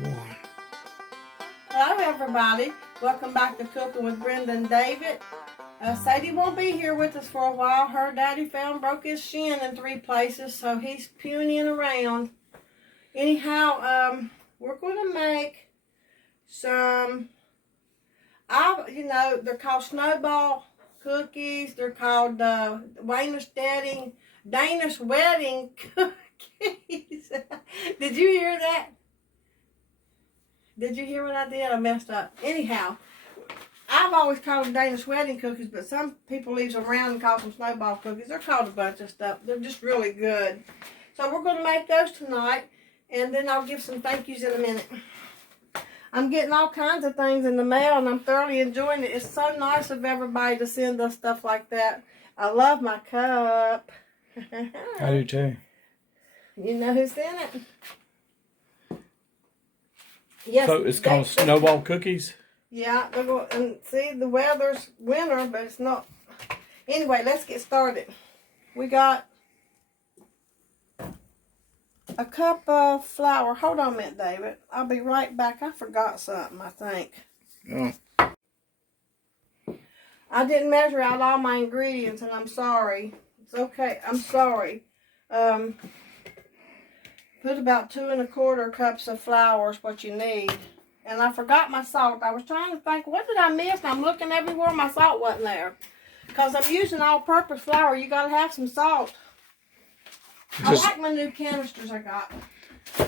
One. Hello everybody, welcome back to Cooking with Brenda and David. Sadie won't be here with us for a while. Her daddy broke his shin in 3 places, so he's punying around. Anyhow, we're going to make some, they're called snowball cookies. They're called Danish wedding cookies. Did you hear that? Did you hear what I did? I messed up. Anyhow, I've always called them Danish wedding cookies, but some people leave them around and call them snowball cookies. They're called a bunch of stuff. They're just really good. So we're going to make those tonight, and then I'll give some thank yous in a minute. I'm getting all kinds of things in the mail, and I'm thoroughly enjoying it. It's so nice of everybody to send us stuff like that. I love my cup. I do too. You know who sent it? Yes, So it's called snowball cookies? Yeah, and see, the weather's winter, but it's not. Anyway, let's get started. We got a cup of flour. Hold on a minute, David. I'll be right back. I forgot something, I think. Oh. I didn't measure out all my ingredients, and I'm sorry. It's okay. I'm sorry. Put about 2 1/4 cups of flour is what you need. And I forgot my salt. I was trying to think, what did I miss? And I'm looking everywhere. My salt wasn't there. Because I'm using all-purpose flour. You got to have some salt. I like my new canisters I got.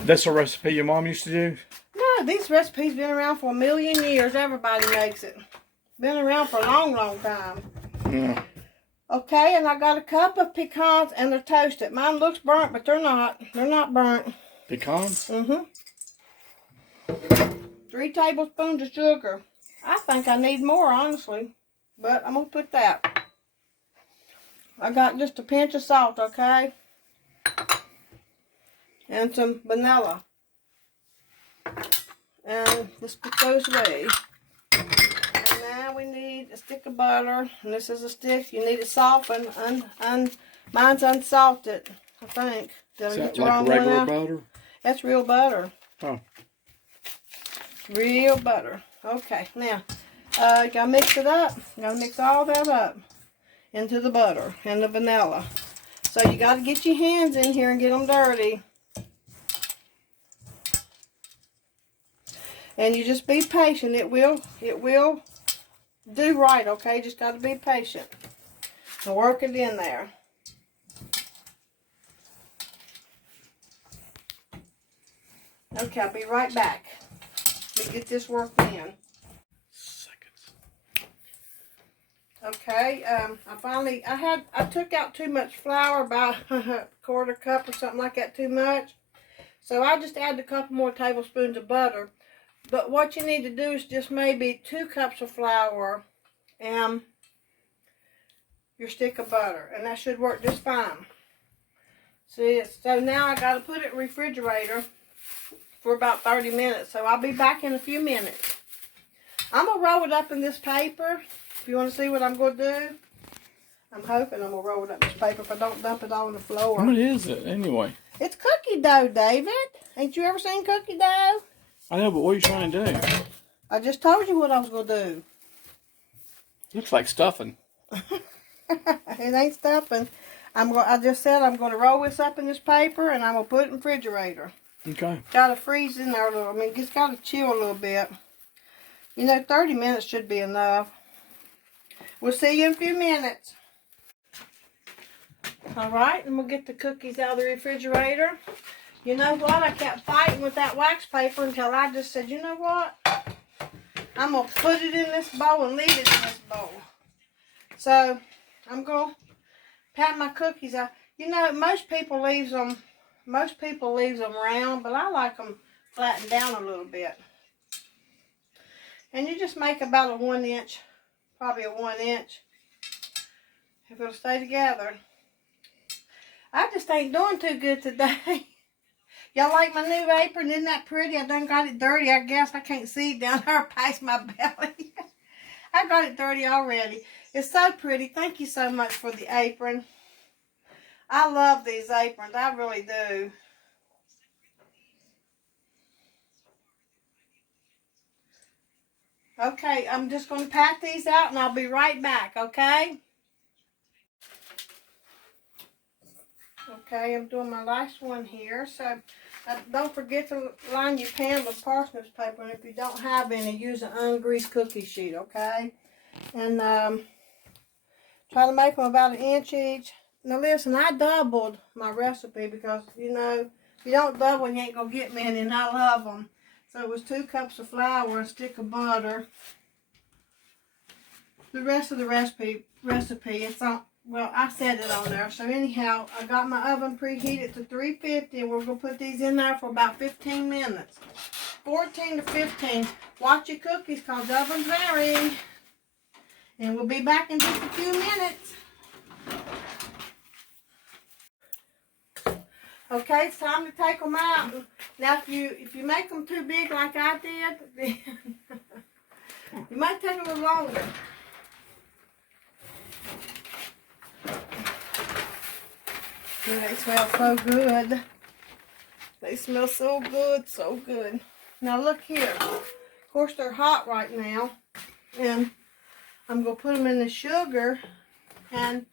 That's a recipe your mom used to do? No, these recipes been around for 1,000,000 years. Everybody makes it. Been around for a long, long time. Yeah. Okay, and I got a cup of pecans, and they're toasted. Mine looks burnt, but they're not. They're not burnt. Pecans? Mm-hmm. 3 tablespoons of sugar. I think I need more, honestly. But I'm going to put that. I got just a pinch of salt, okay? And some vanilla. And let's put those away. And now we need a stick of butter. And this is a stick. You need it softened. Mine's unsalted, I think. Did Is I get that the like wrong regular one out? butter? That's real butter. Oh. Real butter. Okay, now, you gotta mix it up. You gotta mix all that up into the butter and the vanilla. So you gotta get your hands in here and get them dirty. And you just be patient. It will do right, okay? Just gotta be patient and work it in there. Okay, I'll be right back. Let me get this worked in. Seconds. Okay, I took out too much flour, about a 1/4 cup or something like that, too much. So I just added a couple more tablespoons of butter. But what you need to do is just maybe 2 cups of flour and your stick of butter. And that should work just fine. See, so now I got to put it in the refrigerator for about 30 minutes. So I'll be back in a few minutes. I'm going to roll it up in this paper. If you want to see what I'm going to do. I'm hoping I'm going to roll it up in this paper if I don't dump it all on the floor. What is it anyway? It's cookie dough, David. Ain't you ever seen cookie dough? I know, but what are you trying to do? I just told you what I was going to do. Looks like stuffing. It ain't stuffing. I just said I'm going to roll this up in this paper and I'm going to put it in the refrigerator. Okay. Got to freeze in there a little. I mean, it's got to chill a little bit. 30 minutes should be enough. We'll see you in a few minutes. All right, and we'll get the cookies out of the refrigerator. You know what? I kept fighting with that wax paper until I just said, you know what? I'm going to put it in this bowl and leave it in this bowl. So, I'm going to pat my cookies out. Most people leaves them round, but I like them flattened down a little bit. And you just make about a 1 inch, probably a 1 inch, if it'll stay together. I just ain't doing too good today. Y'all like my new apron? Isn't that pretty? I done got it dirty, I guess. I can't see it down there past my belly. I got it dirty already. It's so pretty. Thank you so much for the apron. I love these aprons. I really do. Okay, I'm just going to pat these out and I'll be right back, okay? Okay, I'm doing my last one here. So don't forget to line your pan with parsnips paper. And if you don't have any, use an ungreased cookie sheet, okay? And try to make them about 1 inch each. Now listen, I doubled my recipe because, you know, if you don't double, you ain't going to get many, and I love them. So it was 2 cups of flour, a stick of butter. The rest of the recipe, it's on, well, I set it on there. So anyhow, I got my oven preheated to 350, and we're going to put these in there for about 15 minutes. 14 to 15. Watch your cookies because the ovens vary. And we'll be back in just a few minutes. Okay, it's time to take them out. Now, if you make them too big like I did, you might take a little longer. Ooh, they smell so good. They smell so good, so good. Now look here. Of course, they're hot right now, and I'm gonna put them in the sugar. And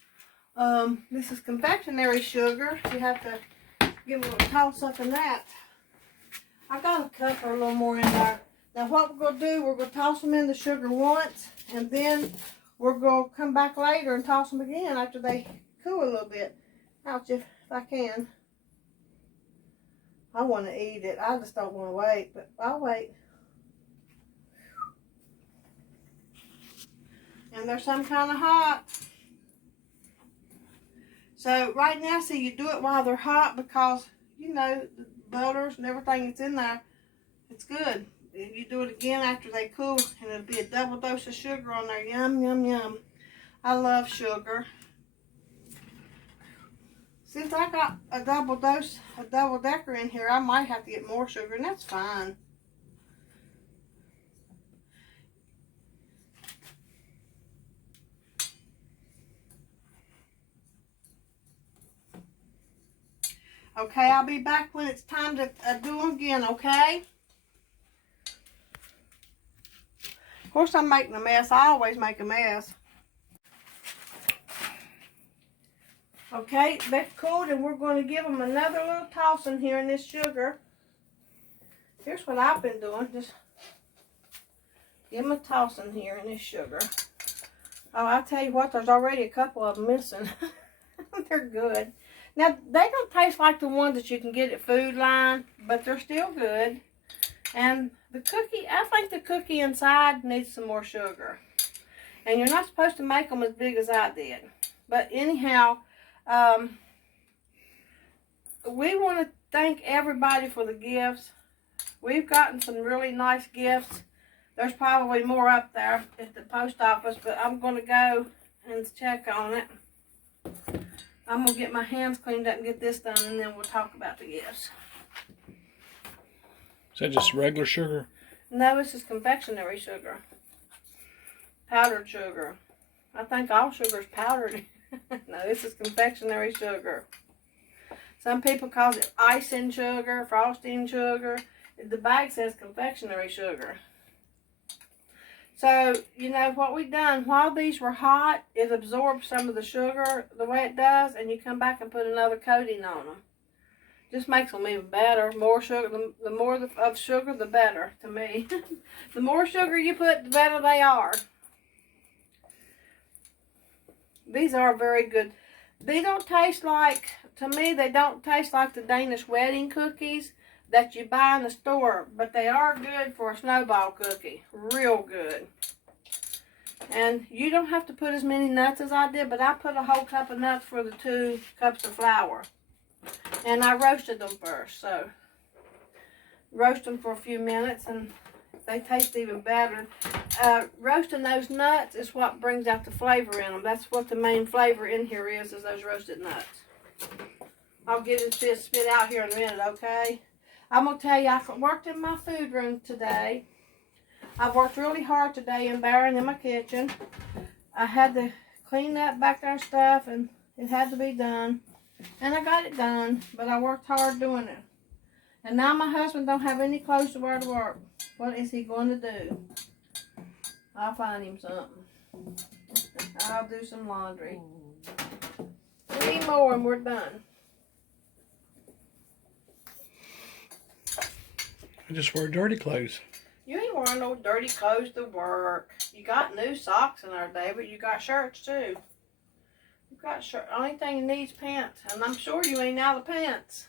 this is confectionery sugar. You have to give a little toss up in that. I got a cup or a little more in there. Now what we're going to do, we're going to toss them in the sugar once, and then we're going to come back later and toss them again after they cool a little bit. Ouch, if I can. I want to eat it. I just don't want to wait, but I'll wait. And they're some kind of hot. So right now, see, you do it while they're hot because, you know, the butters and everything that's in there, it's good. You do it again after they cool, and it'll be a double dose of sugar on there. Yum, yum, yum. I love sugar. Since I got a double decker in here, I might have to get more sugar, and that's fine. Okay, I'll be back when it's time to do them again, okay? Of course, I'm making a mess. I always make a mess. Okay, they've cooled, and we're going to give them another little toss in here in this sugar. Here's what I've been doing. Just give them a toss in here in this sugar. Oh, I'll tell you what, there's already a couple of them missing. They're good. Now, they don't taste like the ones that you can get at Food Line, but they're still good. And the cookie, I think the cookie inside needs some more sugar. And you're not supposed to make them as big as I did. But anyhow, we want to thank everybody for the gifts. We've gotten some really nice gifts. There's probably more up there at the post office, but I'm going to go and check on it. I'm going to get my hands cleaned up and get this done, and then we'll talk about the gifts. Is that just regular sugar? No, this is confectionery sugar. Powdered sugar. I think all sugar is powdered. No, this is confectionery sugar. Some people call it icing sugar, frosting sugar. The bag says confectionery sugar. So, you know, what we've done while these were hot, it absorbs some of the sugar the way it does, and you come back and put another coating on them. Just makes them even better. More sugar, the more of sugar, the better to me. The more sugar you put, the better they are. These are very good. They don't taste like, to me, they don't taste like the Danish wedding cookies that you buy in the store, but they are good for a snowball cookie. Real good. And you don't have to put as many nuts as I did, but I put a whole cup of nuts for the 2 cups of flour. And I roasted them first, so roast them for a few minutes and they taste even better. Roasting those nuts is what brings out the flavor in them. That's what the main flavor in here is those roasted nuts. I'll get it spit out here in a minute, okay? I'm going to tell you, I worked in my food room today. I've worked really hard today in Barron in my kitchen. I had to clean up back there and stuff, and it had to be done. And I got it done, but I worked hard doing it. And now my husband don't have any clothes to wear to work. What is he going to do? I'll find him something. I'll do some laundry. 3 more and we're done. I just wear dirty clothes. You ain't wearing no dirty clothes to work. You got new socks in there, David. You got shirts too. You got shirt. Only thing you need is pants. And I'm sure you ain't out of pants.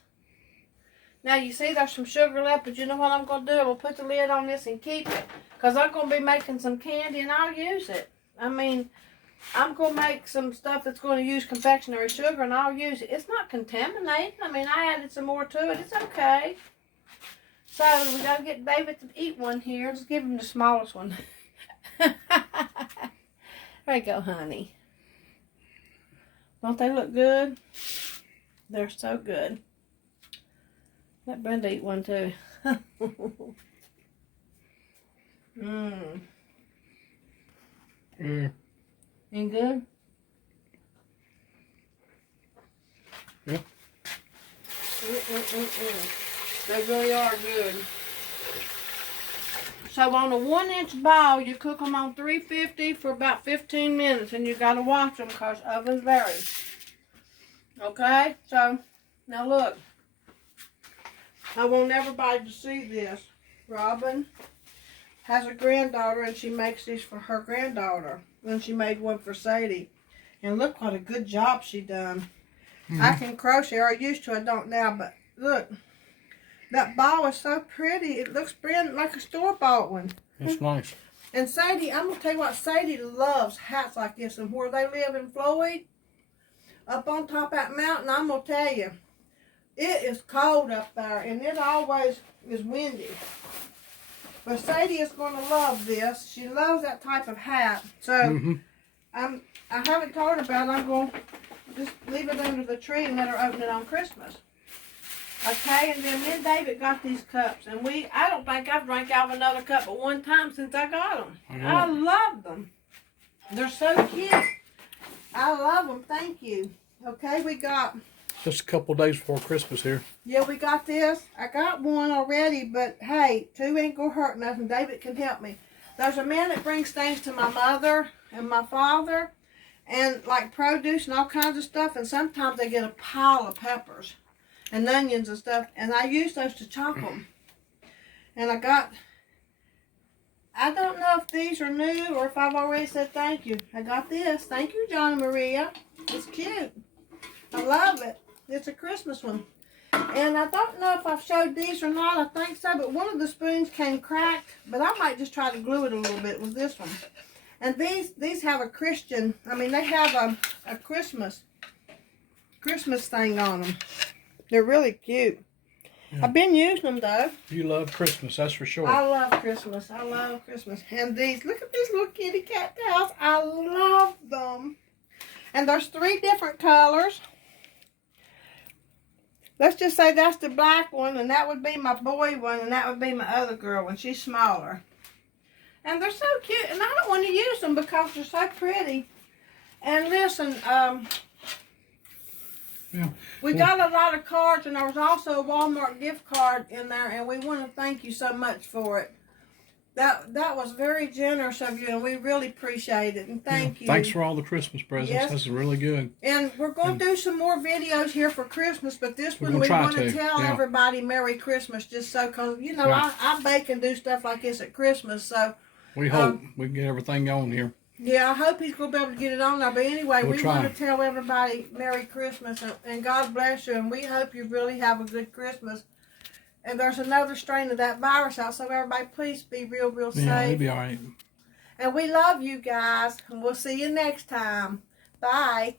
Now you see there's some sugar left, but you know what I'm going to do? I'm going to put the lid on this and keep it. Because I'm going to be making some candy and I'll use it. I mean, I'm going to make some stuff that's going to use confectionery sugar and I'll use it. It's not contaminated. I mean, I added some more to it. It's okay. So we got to get David to eat one here. Just give him the smallest one. There you go, honey. Don't they look good? They're so good. Let Brenda eat one too. Mmm. Ain't good? Yeah. They really are good. So on a 1-inch ball, you cook them on 350 for about 15 minutes, and you gotta watch them because ovens vary. Okay? So, now look. I want everybody to see this. Robin has a granddaughter, and she makes these for her granddaughter. And she made one for Sadie. And look what a good job she done. I can crochet, or I used to, I don't now, but look. That ball is so pretty. It looks brand like a store-bought one. It's nice. And Sadie, I'm going to tell you what, Sadie loves hats like this. And where they live in Floyd, up on top of that mountain, I'm going to tell you, it is cold up there. And it always is windy. But Sadie is going to love this. She loves that type of hat. So, I haven't told her about it. I'm going to just leave it under the tree and let her open it on Christmas. Okay, and then me and David got these cups, and I don't think I've drank out of another cup but one time since I got them. I love them. They're so cute. I love them. Thank you. Okay, we got... Just a couple days before Christmas here. Yeah, we got this. I got one already, but hey, 2 ain't gonna hurt nothing. David can help me. There's a man that brings things to my mother and my father, and like produce and all kinds of stuff, and sometimes they get a pile of peppers and onions and stuff, and I use those to chop them. And I don't know if these are new or if I've already said thank you. I got this. Thank you, John and Maria. It's cute. I love it. It's a Christmas one. And I don't know if I've showed these or not. I think so, but one of the spoons came cracked, but I might just try to glue it a little bit with this one. And these have a Christian, I mean, they have a Christmas thing on them. They're really cute. Yeah. I've been using them, though. You love Christmas, that's for sure. I love Christmas. I love Christmas. And these, look at these little kitty cat towels. I love them. And there's 3 different colors. Let's just say that's the black one, and that would be my boy one, and that would be my other girl one. She's smaller. And they're so cute, and I don't want to use them because they're so pretty. And listen, we got a lot of cards, and there was also a Walmart gift card in there, and we want to thank you so much for it. That was very generous of you, and we really appreciate it, and thank you. Thanks for all the Christmas presents. Yes. This is really good. And we're going to do some more videos here for Christmas, but this one we want to tell everybody Merry Christmas, just so, because, you know, I bake and do stuff like this at Christmas, so. We hope we can get everything on here. Yeah, I hope he's going to be able to get it on there. But anyway, we want to tell everybody Merry Christmas and God bless you. And we hope you really have a good Christmas. And there's another strain of that virus out, so everybody please be real safe. Yeah, it'll be all right. And we love you guys. And we'll see you next time. Bye.